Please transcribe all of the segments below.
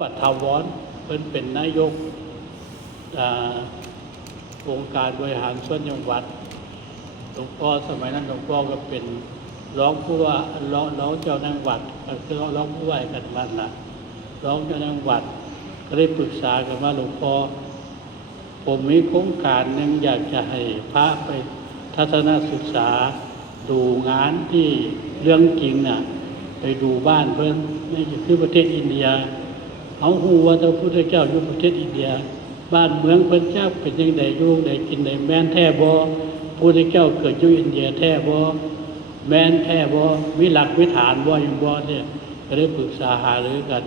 ปัทาวรเป็นนายกองค์การบริหารส่วนจังหวัดหลวงพ่อสมัยนั้นหลวงพ่อก็เป็นร้องผู้ว่าร้องเจ้าจังหวัดก็คือร้องผู้ว่ากันมันนะร้องเจ้าจังหวัดก็ได้ปรึกษากันว่าหลวงพ่อผมมีโครงการหนึ่งอยากจะให้พระไปทัศนศึกษาดูงานที่เรื่องจริงน่ะไปดูบ้านเพิ่นนี่คือประเทศอินเดียเอาหูว่าพระพุทธเจ้าอยู่ประเทศอินเดียบ้านเมืองพระเจ้าเป็นยังไงอยู่ไหนกินไหนแม่นแท้บ่พระพุทธเจ้าเกิดอยู่อินเดียแท้บ่แม่นแท้บ่วิหลักวิฐานบ่อย่างบ่เนี่ยก็ได้ปรึกษาหารือกัน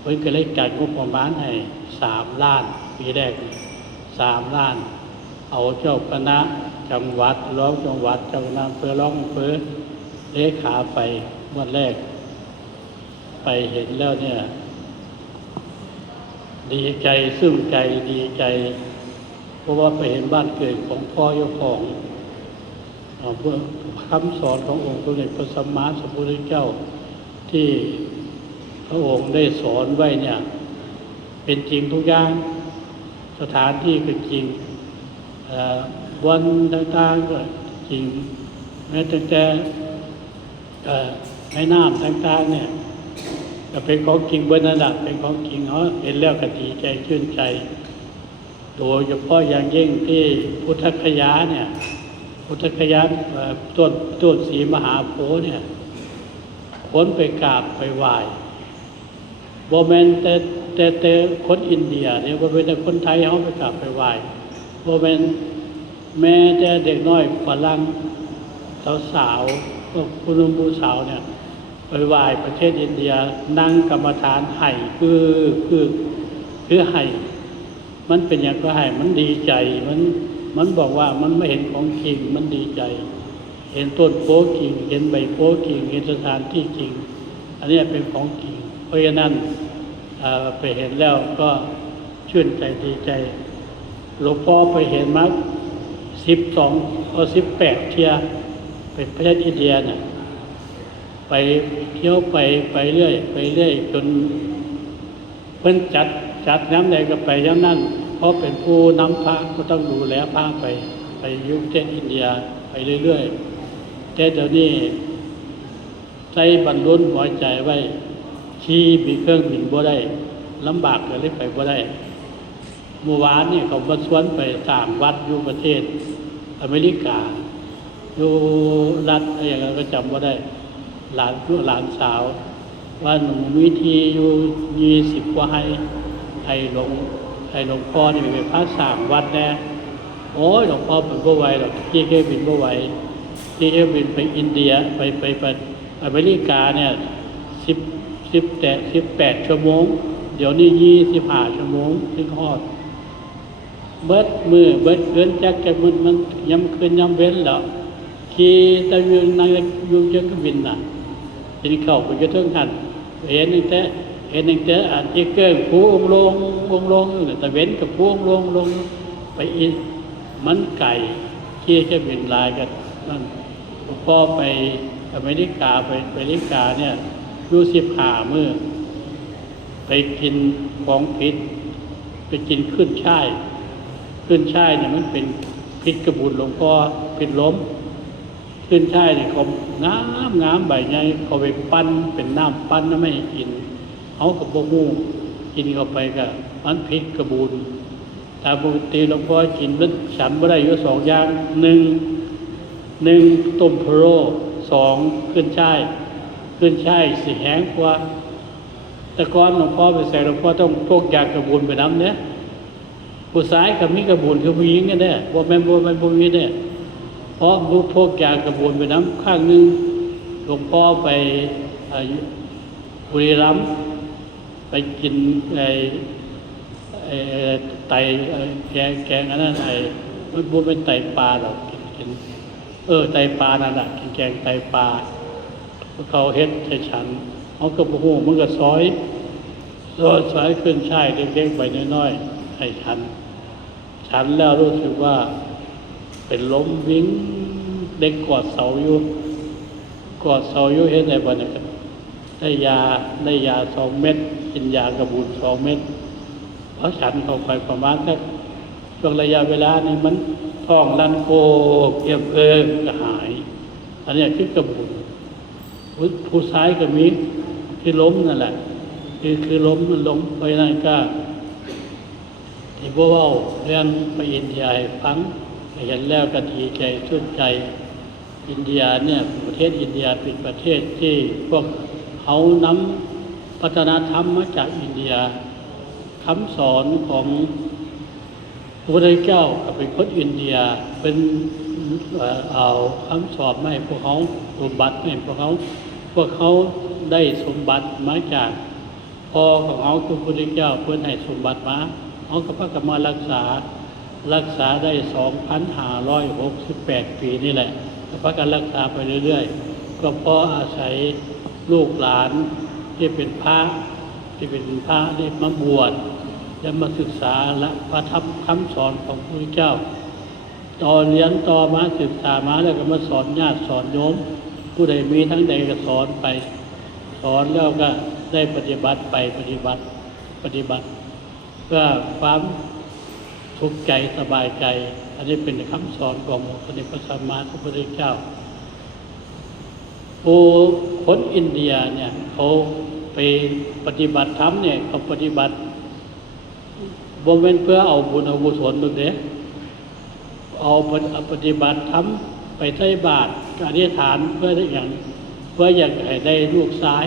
เพิ่นก็เลยจัดงบประมาณให้3 ล้านปีแรก3 ล้านเอาเจ้าคณะจังหวัดร้องจังหวัดเจ้าคณะอำเภอร้องอำเภอเลขาไปวันแรกไปเห็นแล้วเนี่ยดีใจซึ้งใจดีใจเพราะว่าไปเห็นบ้านเกิดของพ่อยกของเพื่อคำสอนขององค์สมเด็จพระสัมมาสัมพุทธเจ้าที่พระองค์ได้สอนไว้เนี่ยเป็นจริงทุกอย่างสถานที่ก็จริงวันต่างๆก็จริงแม้แต่แม่น้ำต่างๆเนี่ยก็เป็นของจริงบนระดับเป็นของจริงเห็นแล้วก็ดีใจชื่นใจโดยเฉพาะอย่างยิ่งที่พุทธคยาเนี่ยพุทธคยาต้นศรีมหาโพธิ์เนี่ยคนไปกราบไปไหว้บ่แม่นแต่คนอินเดียเนี่ยบ่เป็นแต่คนไทยเขาไปกราบไปไหว้บ่แม่นแม้แต่เด็กน้อยฝรั่งสาวๆพวกผู้หนุ่มผู้สาวเนี่ยไปไหว้ประเทศอินเดียนั่งกรรมฐานไห้คือไห้มันเป็นอย่างก็ไห้มันดีใจมันบอกว่ามันไม่เห็นของจริงมันดีใจเห็นต้นโพจริงเห็นใบโพจริงเห็นสถานที่จริงอันนี้เป็นของจริงเพราะฉะนั้นไปเห็นแล้วก็ชื่นใจดีใจหลวงพ่อไปเห็นมา18 เที่ยไปประเทศอินเดียเนี่ยไปเที่ยวไปเรื่อยจนเพิ่นจัดย้ำใดก็ไปย้ำนั่นเพราะเป็นผู้นำพระก็ต้องดูแลพระไปอยู่ประเทศอินเดียไปเรื่อยๆแต่เดี๋ยวนี้ใจบรรลุหัวใจไว้ขี่มีเครื่องบินบ่ได้ลำบากก็เลยไปบ่ได้เมื่อวานนี่เขามาชวนไปสร้างวัดอยู่ประเทศอเมริกาอยู่รัฐอะไรอย่างนั้นก็จำบ่ได้หลานสาวว่าหนูวิธีอยู่20 กว่าให้หลวงพ่อนี่ไปพระสร้างวัดแน่โอ้ยหลวงพ่อเป็นบ่ไหวหรอกขี่เครื่องบินบ่ไหวขี่เครื่องบินไปอินเดียไปอเมริกาเนี่ย18 ชั่วโมงเดี๋ยวนี้25 ชั่วโมงถึงฮอดเบิดเกินจักแกมันย้ำคืนย้ำเว้นแล้วขี่ตะยืนนั่งอยู่เครื่องบินน่ะทีนี้เข้าไปจะถึงหันเห็นแต่อันที่เกินผู้องลงตะเว้นกับผู้องลงไปอีกมันไก่ขี่เครื่องบินลายกันนั่นพอไปอเมริกาไปอเมริกาเนี่ยอยู่15 มื้อไปกินของผิดไปกินขึ้นช่ายเนี่ยมันเป็นพิษกระบุนหลวงพ่อพิษล้มขึ้นช่ายเนี่ยเขางามใบใหญ่เขาไปปั้นเป็นน้ำปั้นแล้วไม่ให้กินเขากับโบมูกินเข้าไปก็มันพิษกระบุนแต่ปกติหลวงพ่อกินมันฉันไม่ได้อยู่2 อย่างหนึ่งต้มพะโล้2ขึ้นช่ายสิแห้งกว่าแต่ก่อนหลวงพ่อไปใส่หลวงพ่อต้องพกยากระบุนไปน้ำเนี่ยผู้ชายกับมีกระบุนคือผู้หญิงกันเนี่ยว่าแม่นผู้หญิงเนี่ยเพราะพวกยากระบุนไปน้ำข้างนึงหลวงพ่อไปบุรีรัมย์ไปกินไตแกงอันนั้นมันบุญเป็นไตปลาหรอกกินไตปลานั่นแหละกินแกงไตปลาเขาเฮ็ดให้ฉันเขาก็พูดมันก็ซอยขึ้นช่ายเล็กๆไปน้อยๆให้ฉันแล้วรู้สึกว่าเป็นล้มวิ่งเด็กกอดเสาอยู่เฮ็ดในวันนี้ได้ยา2 เม็ด กินยากระบุน2 เม็ดเพราะฉันเข้าไปประมาณสักช่วงระยะเวลานี้มันท้องรันโกเก็บก็หายอันนี้คือกระบุนผู้ชายก็มีที่ล้มนั่นแหละคือล้มมันล้มไปนั่นก็ที่บ่เว้าเรื่องไปอินเดียให้ฟังเห็นแล้วก็ดีใจชื่นใจอินเดียเนี่ยประเทศอินเดียเป็นประเทศที่พวกเขานำวัฒนธรรมมาจากอินเดียคำสอนของพระพุทธเจ้าก็เป็นคนอินเดียเป็นเอาคำสอนมาให้พวกเขาสมบัติให้พวกเขาได้สมบัติมาจากพ่อของเขาคือพระพุทธเจ้าเพื่อนให้สมบัติมาเขาก็พากันมารักษาได้ 2,568 ปีนี่แหละก็พากันรักษาไปเรื่อยๆก็เพราะอาศัยลูกหลานที่เป็นพระได้มาบวชและมาศึกษาและพระธรรมคำสอนของพระพุทธเจ้าต่อเรียนต่อมาศึกษามาแล้วก็มาสอนญาติสอนโยมผู้ใดมีทั้งใดก็สอนไปสอนแล้วก็ได้ปฏิบัติไปปฏิบัติเพื่อความทุกข์ใจสบายใจอันนี้เป็นคำสอนของพระสัมมาสัมพุทธเจ้าผู้คนอินเดียเนี่ยเขาไปปฏิบัติธรรมเนี่ยเขาปฏิบัติบ่แม่นเพื่อเอาบุญเอากุศลตรงนี้เอาปฏิบัติธรรมไปใส่บาตรอธิษฐานเพื่ออยากให้ได้ลูกชาย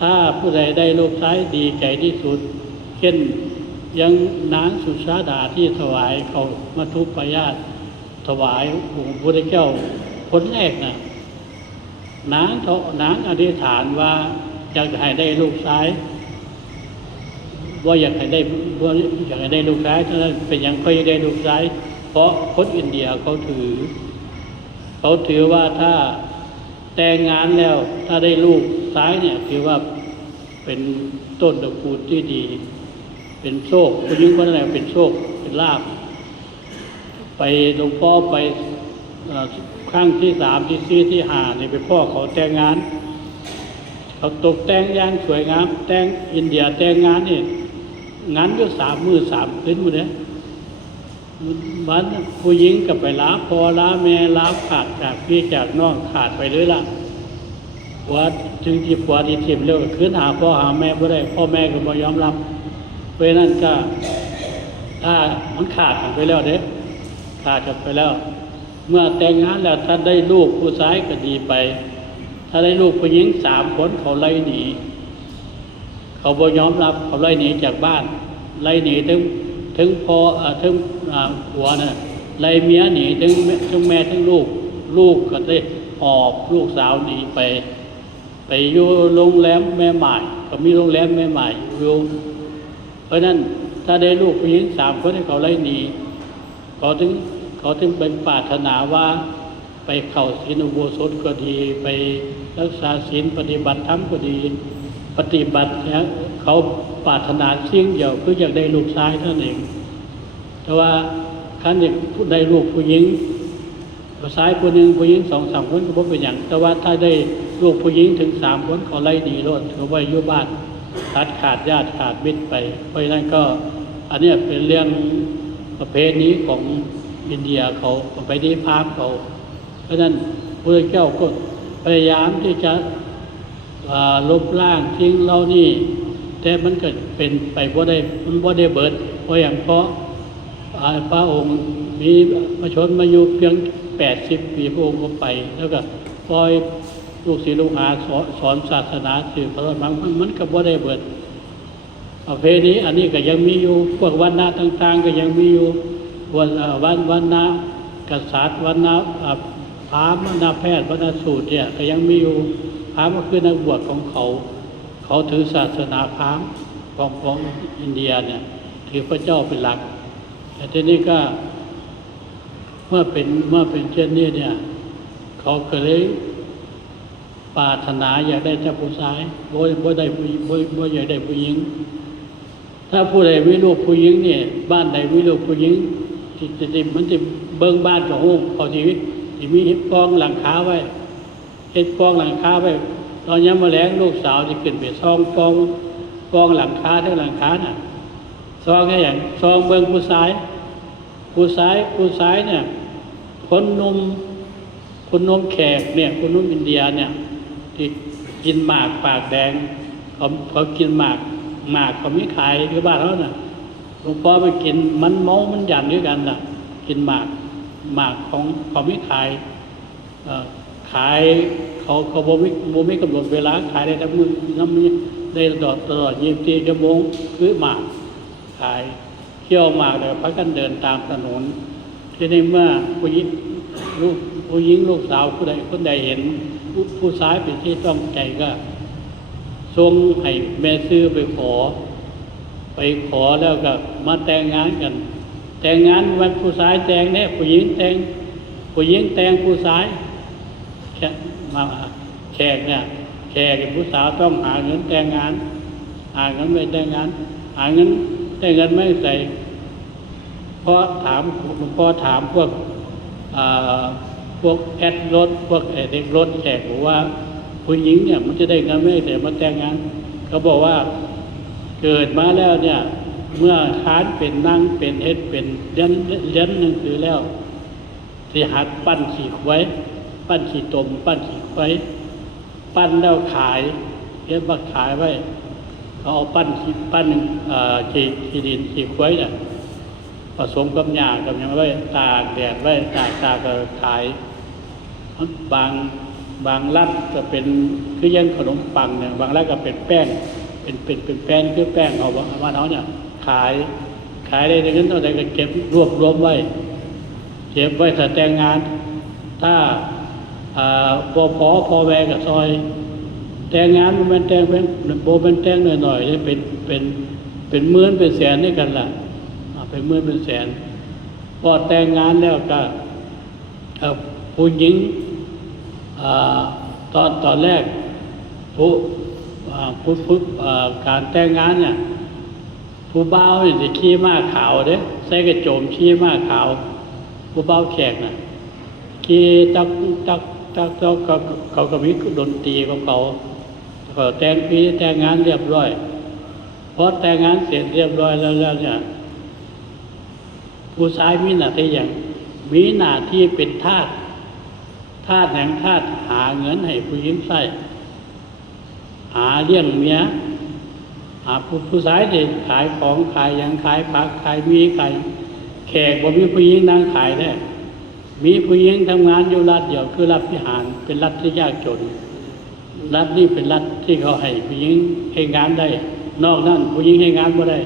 ถ้าผู้ใดได้ลูกชายดีใจที่สุดเช่นยังนางสุชาดาที่ถวายเขามัทุปายาตถวายองค์พระพุทธเจ้าคนแรกนะนางอธิษฐานว่าอยากให้ได้ลูกชายว่าอยากให้ได้ลูกชายเท่านั้นเป็นอย่างค่อยได้ลูกชายเพราะคนอินเดียเขาถือว่าถ้าแต่งงานแล้วถ้าได้ลูกชายเนี่ยถือว่าเป็นต้นตระกูลที่ดีเป็นโชคผู้หญิงคนนั้นเป็นโชคเป็นลาภไปหลวงพ่อไปครั้งที่3ที่4ที่5นี่ไปพ่อเขาแต่งงานเขาตกแต่งอย่างสวยงามแต่งอินเดียแต่งงานนี่งานอยู่3 มื้อ 3 คืนหมดเลยวันผู้หญิงก็ไปลาพ่อลาแม่ลาขาดจากพี่จากน้องขาดไปเลยล่ะว่าจึงที่ผัวที่ทิมเร็วคืนหาพ่อหาแม่บ่ได้พ่อแม่ก็บ่ยอมรับเพราะนั้นก็ถ้ามันขาดกันไปแล้วเมื่อแต่งงานแล้วถ้าได้ลูกผู้ชายก็ดีไปถ้าได้ลูกผู้หญิง3 คนเขาไล่หนีเขาบ่ยอมรับเขาไล่หนีจากบ้านไล่หนีถึงพ่อถึงผัวน่ะไล่เมียหนีถึงแม่ถึงลูกก็ได้หอบลูกสาวหนีไปอยู่โรงแรมแม่หมายก็มีโรงแรมแม่หมายอยู่เพราะนั้นถ้าได้ลูกผู้หญิง3 คนให้เขาไล่หนีเขาถึงเป็นปรารถนาว่าไปเข้าศีลอุโบสถก็ดีไปรักษาศีลปฏิบัติธรรมก็ดีปฏิบัติเนี่ยเขาปรารถนาสิ่งเดียวคืออยากได้ลูกชายเท่านั้นเองแต่ว่าคันได้ลูกผู้หญิงผู้ชายผู้หนึ่งผู้หญิง2-3 คนก็บ่เป็นหยังแต่ว่าถ้าได้ลูกผู้หญิงถึง3 คนเขาไล่หนีโลดเขาไว้อยู่บ้านขาดญาติขาดมิตรไปเพราะฉะนั้นก็อันนี้เป็นเรื่องประเพณีของอินเดียเขาประเพณีพราหมณ์เขาเพราะฉะนั้นพระเจ้าก็พยายามที่จะลบล้างทิ้งเหล่านี้แต่มันก็เป็นไปบ่ได้เบิดเพราะอย่างเพราะพระองค์มีประชนมาอยู่เพียง80 ปีพระองค์ก็ไปแล้วก็ปล่อยลูกศิษย์ลูกหาสอนศาสนาสืบทอดมามันก็บ่ได้เบิดประเพณีอันนี้ก็ยังมีอยู่พวกวันนาต่างๆก็ยังมีอยู่วันนากษัตริย์วันนาพราหมณ์วันนาแพทย์วันนาสูตรเนี่ยก็ยังมีอยู่พราหมณ์ก็คือนักบวชของเขาถือศาสนาพราหมณ์ของอินเดียเนี่ยถือพระเจ้าเป็นหลักแต่ทีนี้ก็เมื่อเป็นเช่นนี้เนี่ยเขาก็เลยปรารถนาอยากได้เจ้าผู้ชายบ่ได้บ่อยากได้ผู้หญิงถ้าผู้ใดมีลูกผู้หญิงเนี่ยบ้านใดมีลูกผู้หญิงที่มันจะเบิ่งบ้านของเขาชีวิตที่มีเฮ็ดกองหลังคาไว้เฮ็ดกองหลังคาไว้ ตอนย้ำมาแล้งลูกสาวจะขึ้นไปซองฟองหลังคาทั้งหลังคาน่ะซองแค่อย่างซองเบิ่งผู้ชายเนี่ยคนหนุ่มแขกเนี่ยคนหนุ่มอินเดียเนี่ยที่กินหมากปากแดงเขากินหมากเขาไม่ขายที่บ้านเขาน่ะหลวงพ่อไปกินมันเมามันหยันด้วยกันน่ะกินหมากของเขาไม่ขายขายเขาบ่มีกำหนดเวลาขายได้ทั้งมื้อน้ำนี้ได้ตลอด24 ชั่วโมงคือหมากขายเที่ยวหมากแล้วพักกันเดินตามถนนที่ในเมื่อผู้หญิงลูกสาวคนใดเห็นผู้ชายเป็นที่ต้องใจก็ทรงให้แม่ซื้อไปขอแล้วก็มาแต่งงานกันแต่งงานวันผู้ชายแต่งเนี่ยผู้หญิงแต่งผู้ชายมาแขกเนี่ยแขกผู้สาวต้องหาเงินแต่งงานหาเงินไม่แต่งงานหาเงินได้เงินไม่ใส่เพราะถามพวกแอดรถพวกเด็กรถแขกบอกว่าผู้หญิงเนี่ยมันจะได้เงินไม่แต่มาแต่งงานเขาบอกว่าเกิดมาแล้วเนี่ยเมื่อค้านเป็นนั่งเป็นเฮ็ดเป็นเลี้ยนหนังสือแล้วสิหัดปั้นขี้ไว้ปั้นขี้ตมปั้นขี้ไว้ปั้นแล้วขายเก็บมาขายไว้เอาปั้นขี้ดินขี้ไว้เนี่ยผสมกับหญ้ากับอย่างไว้ตากแดดไว้ตากก็ขายบางรัดก็เป็นคือยังขนมปังเนี่ยบางรัดก็เป็นแป้งเป็นแป้งคือแป้งเอามาเอาเนี่ยขายได้เงินเท่าใดก็เก็บรวบไว้เก็บไว้ถ้าแต่งงานถ้าพอแวกับซอยแต่งงานมันแต่งเป็นโบเป็นแต่งหน่อยๆเป็นหมื่นเป็นแสนด้วยกันล่ะเป็นหมื่นเป็นแสนพอแต่งงานแล้วก็ผู้หญิงตอนแรกการแต่งงานเนี่ยผู้บ่าวเนี่ยจะขี้ม้าขาวเด้ใส่กระโจมขี้ม้าขาวผู้บ่าวแขกน่ะขี้จักเขาก็มีดนตรีของเขาแต่งงานเรียบร้อยพอแต่งงานเสร็จเรียบร้อยแล้วเนี่ยผู้ชายมีหน้าที่อย่างมีหน้าที่เป็นทาสแห่งทาสหาเงินให้ผู้หญิงใช้หาเลี้ยงเมียหาผู้ชายที่ขายของขายอย่างขายผักขายมีขายแขกบ่มีผู้หญิงนั่งขายได้มีผู้หญิงทำงานอยู่รัฐเดียวคือรัฐพิหารเป็นรัฐที่ยากจนรัฐนี้เป็นรัฐที่เขาให้ผู้หญิงให้งานได้นอกนั้นผู้หญิงให้งานไม่ได้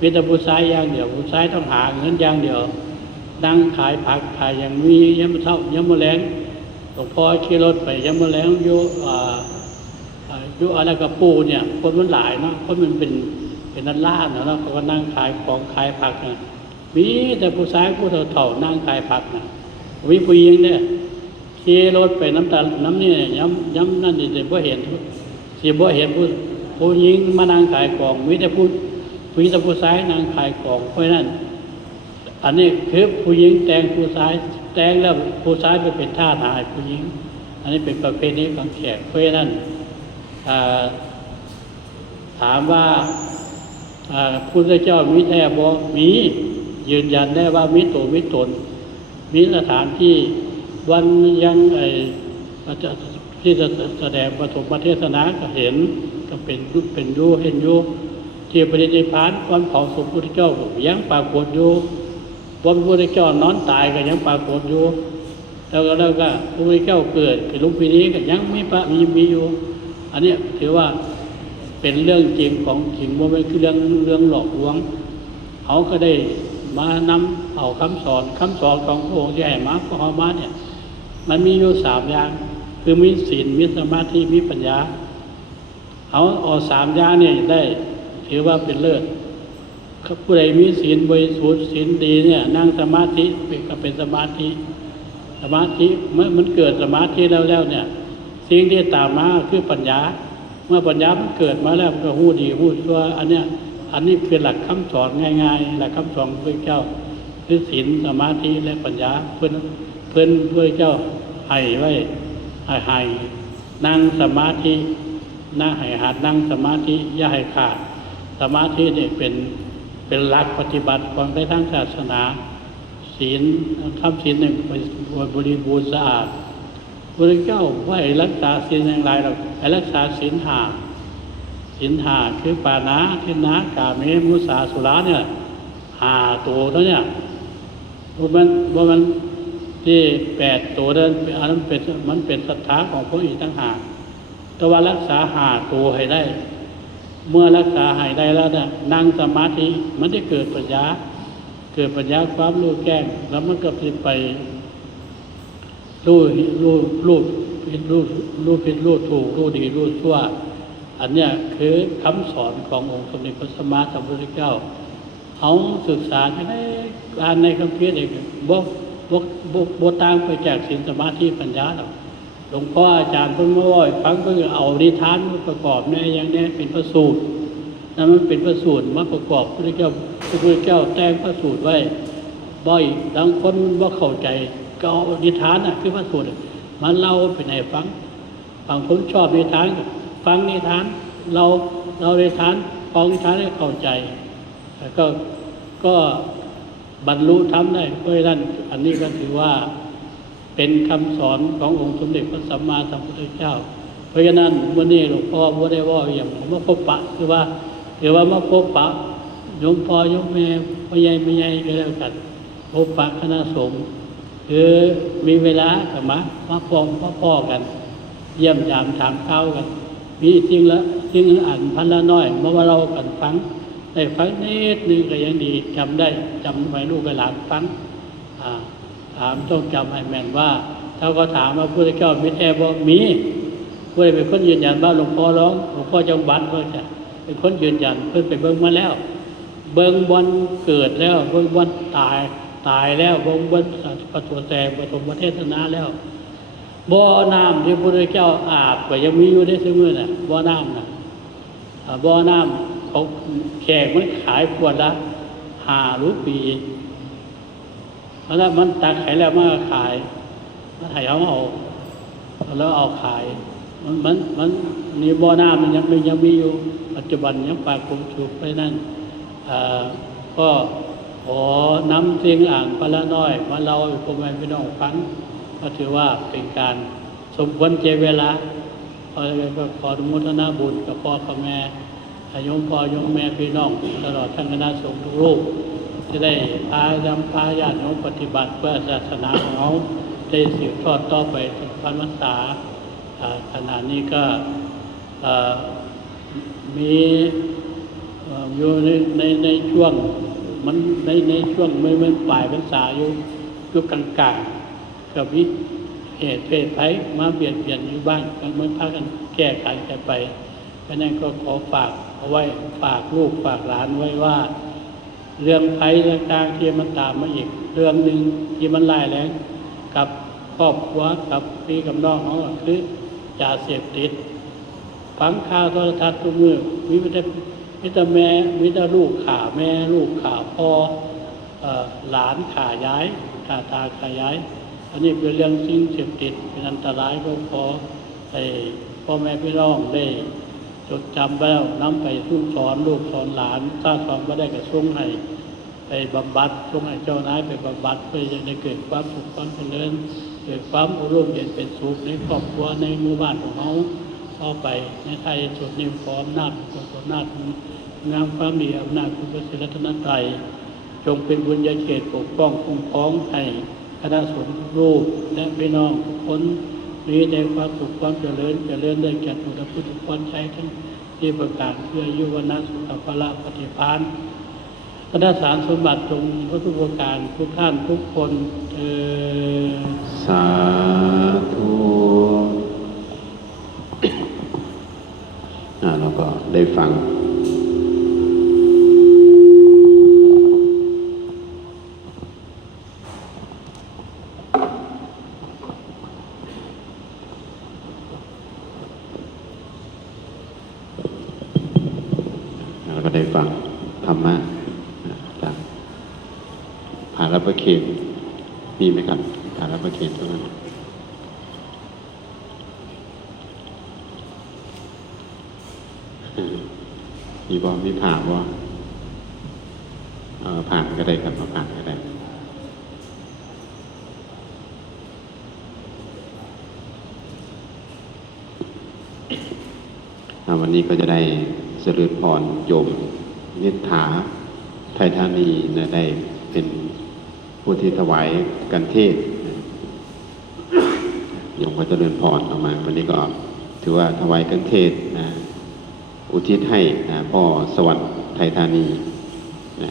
มีแต่ผู้ชายอย่างเดียวผู้ชายต้องหาเงินอย่างเดียวนั่งขายผักขายอย่างมียามมื้อแลงหลวงพ่อขี่รถไปยามมื้อแลงอยู่อะไรกับปูเนี่ยคนมันหลายเนาะคนมันเป็นนันล่าเนาะเขาก็นั่งขายของขายผักนะมีแต่ผู้ชายผู้เฒ่านั่งขายผักนะมีผู้หญิงเนี่ยขี่รถไปน้ำนี่ย้ำนั่นนี่บ่เห็นผู้หญิงมานั่งขายของมีแต่ผู้ชายนั่งขายของเพราะนั้นอันนี้คือผู้หญิงแต่งผู้ชายแต่งแล้วผู้ชายไปเป็นทาสหาผู้หญิงอันนี้เป็นประเพณีของแขกเพราะนั้นถามว่าพุทธเจ้ามีแท้บ่มียืนยันได้ว่ามีตัวมีตนมีสถานที่วันยังที่จะแสดงปฐมเทศนาก็เห็นก็เป็นดูเห็นอยู่ที่ปฏิทินวันเผาศพพุทธเจ้ายังปรากฏอยู่วันพุทธเจ้านอนตายก็ยังปรากฏอยู่แล้วก็พระพุทธเจ้าเกิดเป็นลุกปีนี้ก็ยังมีอยู่อันนี้ถือว่าเป็นเรื่องจริงของจริงว่าไม่คือเรื่องหลอกลวงเขาก็ได้มานำเอาคำสอนของพระองค์ที่ให้มาพระธรรมะเนี่ยมันมีอยู่3อย่างคือมีศีลมีสมาธิมีปัญญาเอา3อย่างเนี่ยได้ถือว่าเป็นเลิศผู้ใดมีศีลบริสุทธิ์ศีลดีเนี่ยนั่งสมาธิก็เป็นสมาธิเมื่อมันเกิดสมาธิแล้วเนี่ยสิ่งที่ตามมาคือปัญญาเมื่อปัญญามันเกิดมาแล้วมันก็หู้ดีหู้ชั่วอันนี้เป็นหลักคำสอนง่ายๆหลักคำสอนพระเจ้าคือศีลสมาธิและปัญญาเพื่อนพระเจ้าให้ไว้ให้ นั่งสมาธินั่งให้หัดนั่งสมาธิอย่าให้ขาดสมาธินี่เป็นหลักปฏิบัติของในทางศาสนาศีลคำศีลหนึ่งบริบูรณ์สะอาดพระเจ้าว่าให้รักษาศีลอย่างไรเราให้รักษาศีลห้าศีลห้าคือปานะทินากาเมมุสาสุราเนี่ยห้าตัวแล้วเนี่ยมันที่8ตัวนั้นอันนั้นมันเป็นศรัทธาของพระอีกตั้งหากแต่ว่ารักษาห้าตัวให้ได้เมื่อรักษาให้ได้แล้วเนี่ยนั่งสมาธิมันจะเกิดปัญญาความรู้แจ้งแล้วมันก็ไปรู้ผิดรู้ถูกรู้ดีรู้ชั่วอันเนี้ยคือคำสอนขององค์สมเด็จพระสัมมาสัมพุทธเจ้าเอาศึกษาในการในคำเพียรเองบ่ต่างไปจากศีลสมาธิปัญญาหรอกหลวงพ่ออาจารย์เพิ่นมาว่าฟังเพิ่นเอานิทานมาประกอบในอย่างนี้เป็นพระสูตรนั่นมันเป็นพระสูตรมาประกอบพระพุทธเจ้าแต่งพระสูตรไว้บ่อยบางคนบ่เข้าใจก็เอานิทานน่ะคือพระสูตรมันเล่าไปให้ฟังบางคนชอบนิทานฟังนิทานเรานิทานฟังนิทานให้เข้าใจแล้วก็บรรลุธรรมได้เพราะฉะนั้นอันนี้ก็ถือว่าเป็นคำสอนขององค์สมเด็จพระสัมมาสัมพุทธเจ้าเพราะฉะนั้นวันนี้หลวงพ่อบ่ได้ว่าอย่างผมว่าพบปะคือว่าเดี๋ยวว่ามาพบปะโยมพ่อโยมแม่พ่อใหญ่แม่ใหญ่ก็แล้วกันพบปะคณะสงฆ์คือมีเวลาก็มาพ่อกันเยี่ยมยามถามข้าวกันมีจริงแล้วจริงอ่านพันละน้อยเมื่อว่าเรากันฟังได้ฟังนิดนึงก็ยังดีจำได้จำไว้ลูกหลานฟังถามต้องจำให้แม่นว่าถ้าก็ถามว่าพระพุทธเจ้ามีแท้บ่มีผู้ใดเป็นคนยืนยันว่าหลวงพ่อร้องหลวงพ่อจังหวัดเพิ่นจะเป็นคนยืนยันเพิ่นไปเบิ่งมาแล้วเบิ่งบนเกิดแล้วเบิ่งบนตายแล้วเบิ่งบนปฐมแต่ปฐมเทศนาแล้วบ่อน้ำที่พระพุทธเจ้าอาบก็ยังมีอยู่ได้ซึ่งมื้อน่ะบ่อน้ำน่ะบ่อน้ำของแขกมันขายขวดละ5 รูปีแล้วมันตักขายแล้วมันขายมันให้เอาแล้วเอาขายมันนี่บ่อน้ำมันยังมีอยู่ปัจจุบันยังปากคงถูกไปนั่นก็ขอนำสิ่งอ่างพละน้อยมาเล่าให้พ่อแม่พี่น้องฟังก็ถือว่าเป็นการสมควรเจเวลาก็ขออนุโมทนาบุญกับพ่อกับแม่โยมพ่อโยมแม่พี่น้องตลอดทั้งคณะสงฆ์ทุกรูปจะได้พาญาติโยมปฏิบัติเพื่อศาสนาของเขาได้สืบทอดต่อไปถึงพันพรรษาขณะนี้ก็มีอยู่ในช่วงมันในช่วงไม่ปลายพรรษาอยู่กลางๆกับวิเหตุเพศภัยมาเปลี่ยนอยู่บ้างกันไม่พากันแก้ไขกันไปเพราะนั้นก็ขอฝากเอาไว้ฝากลูกฝากหลานไว้ว่าเรื่องภัยต่างๆที่มันตามมาอีกเรื่องหนึ่งที่มันร้ายแรงกับครอบครัวกับพี่กับน้องเขาคือยาเสพติดฟังข่าวโทรทัศน์ทุกมื้อมีแต่แม่มีแต่ลูกข่าแม่ลูกข่าพ่อหลานข่ายายข่าตาข่ายายอันนี้เป็นเรื่องสิ่งเสพติดเป็นอันตรายก็ขอให้พ่อแม่พี่น้องได้จดจำแล้วนำไปสอนลูกสอนหลานถ้าสอนไม่ได้ก็ส่งให้ไปบำบัดส่งให้เจ้านายไปบำบัดเพื่อจะได้เกิดความสุขความเจริญเกิดความอุดมเย็นเป็นสุขในครอบครัวในหมู่บ้านของเขาต่อไปในไทยสุดนิ่มพร้อมนาจกุศลนาจงามความดีอำนาจคุณพระศรีรัตนตรัยจงเป็นบุญญาเขตปกป้องคุ้มครองให้คณะสงฆ์ทุกรูปและพี่น้องทุกคนมีแต่ความสุขความเจริญได้แก่ทุกผู้ทุกคนใช้ทั้งที่ประกาศเพื่อยุวนาสุขภละปฏิภาณคณะสารสมบัติจงพระทุกประการทุกท่านทุกคนสาธุเราก็ได้ฟังธรรมะจากภาระประเคนมีไหมครับภาระประเคนตรงนั้น มีผ่าบ่ผ่านก็ได้ครับมาผ่านก็ได้วันนี้ก็จะได้เสด็จพรโยมนิษฐาไทยธานีนะได้เป็นผู้ที่ถวายกันเทศโยมก็เจริญพรออกมาวันนี้ก็ถือว่าถวายกันเทศนะอุทิศให้นะพ่อสวัสดิ์ไทยธานีนะ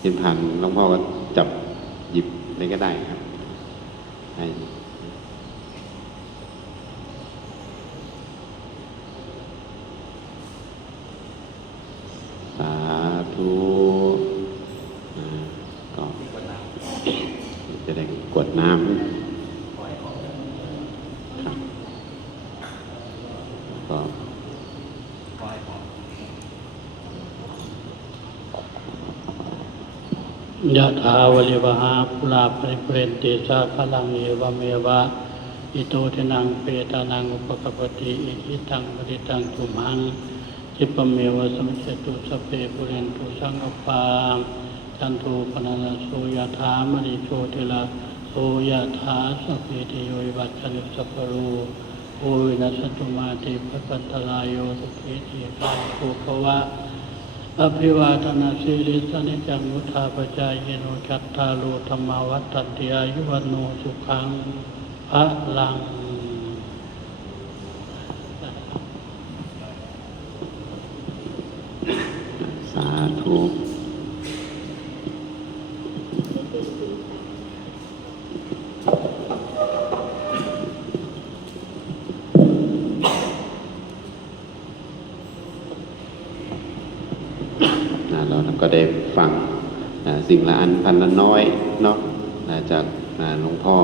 เห็นผ่านหลวงพ่อก็จับหยิบอะไรก็ได้ครับให้สาธุก็จะได้กดน้ำครับก็ ยะถาวลิวหาปุราปริปุเรนติสาคลังเอวเมวะอิโตทินังเปตานังอุปกปปติอิทิตังปฏิตังตุมหังจิปเมวะสมิจจตุสพเพปุเรนตุสังกปาจันโทปนัสโสยะถามณิโชติละโสยะถาสัพพิติโยวิวัชชันตุสัพพะโรโอวินัสตุมาติภคันตรายโยสุขีติกายุภวะอภิวาทนาสีลิสนิจังมุทาปจายโนจัตตาโลธรรมาวัฏฏันติอายุวันโนสุขังพระลังสาธุเราก็ได้ฟังสิ่งละอันพันละน้อยเนาะจากหลวงพ่อ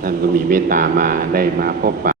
ท่านก็มีเมตตามาได้มาพบปะ